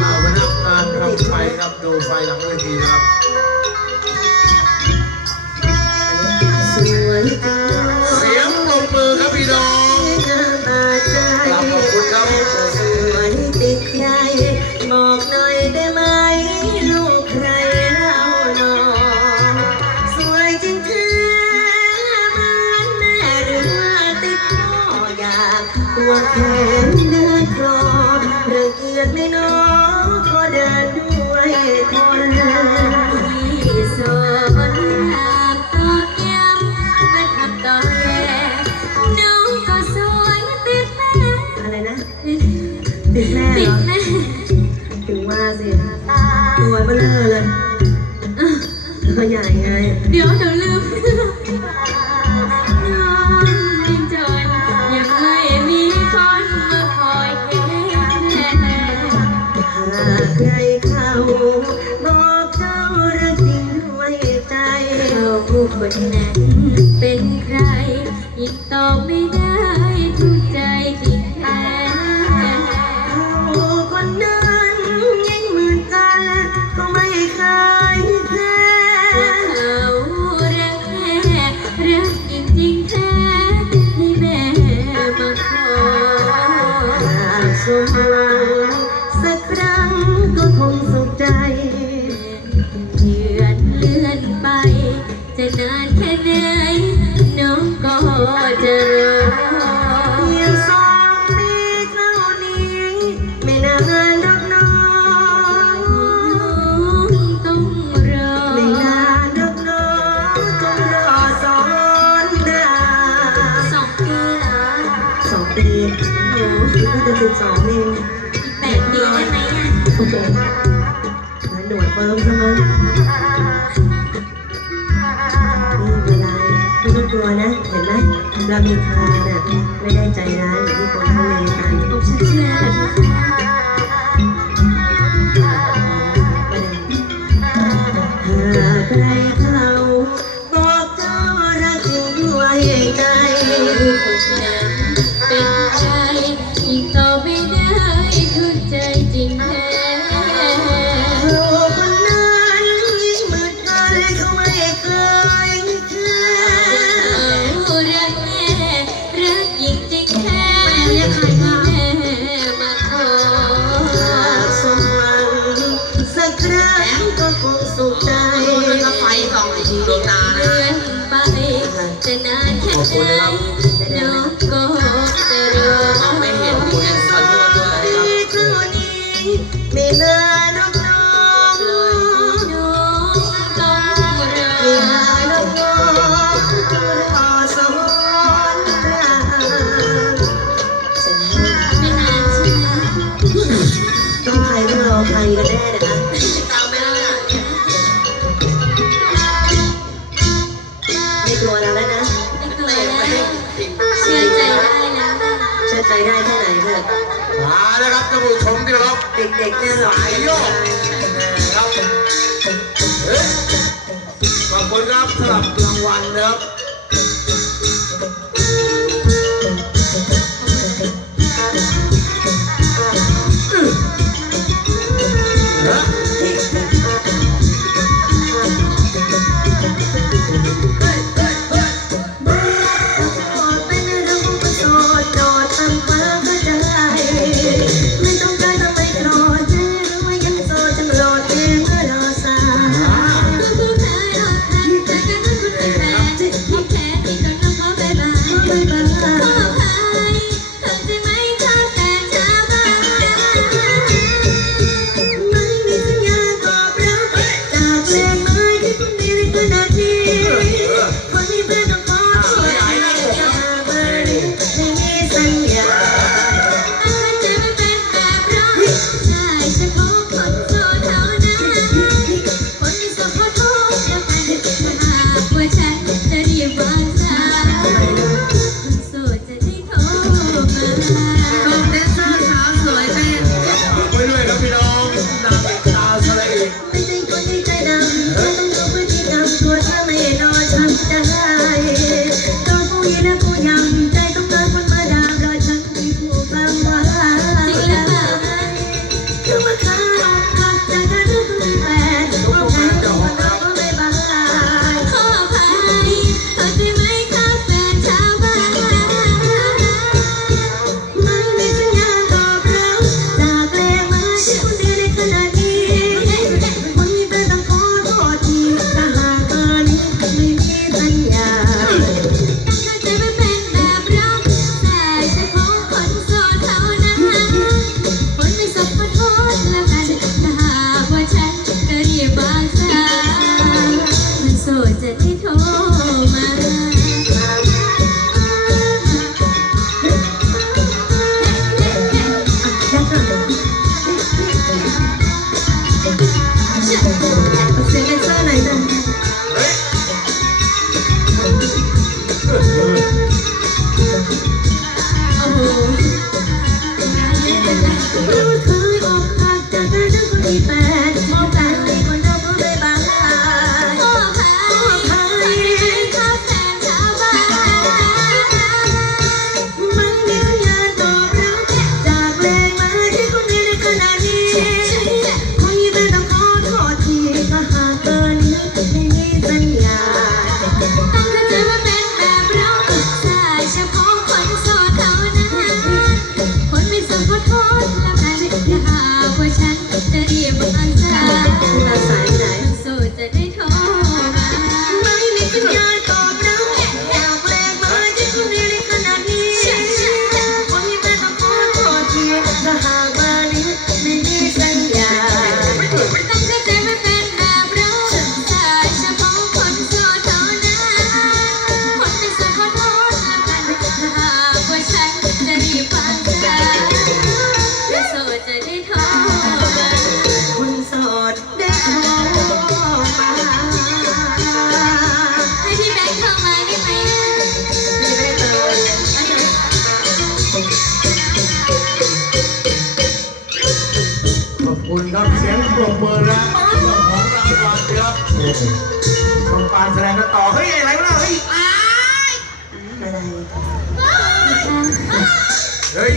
อ่าพนักงานทำไฟครับดูไฟหลังเวทีนะครับสวยจริงเสียงปรบมือครับพี่น้องหน้าตาใจครับขอบคุณครับสวยติดใจบอกหน่อย อะไรนะติดติดแม่เหรอแม่ถึงว่าสิตัวเบลอเลยตัวใหญ่ไง เดี๋ยวเดี๋ยวลืมน้องยิ่งจนยังไม่มีคนมาคอยแค่หากใครเข้าบอกเจ้ารักจริงด้วยใจ เขาผู้คนนั้นเป็นใครยิ่งตอบไม่ได้ สิบสองเองอีกแปดปีได้ไหมอะโอ้โหหาหนวดเฟิร์มใช่ไหมนี่เวลาไม่ต้องกลัวนะ เห็นไหมเรามีทางน่ะไม่ได้ใจร้ายอย่างที่คนเขาเลกันตกฉันเชื่อ กันแน่นะคะตามไม่ได้เนี่ยไม่กลัวเราแล้วนะ ไม่กลัวแล้วเชื่อใจได้แล้วเชื่อใจได้แค่ไหนเถอะมาแล้วครับท่านผู้ชมที่เคารพเด็กๆเนี่ยหรอสายโยกครับขอบคุณครับสำหรับรางวัลนะครับ 地球 คุณครับเสียงปรบมือนะของรางวัลครับตรงปานแสดงกันต่อ เฮ้ย อะไรไม่รู้เฮ้ยตายอะไรเฮ้ย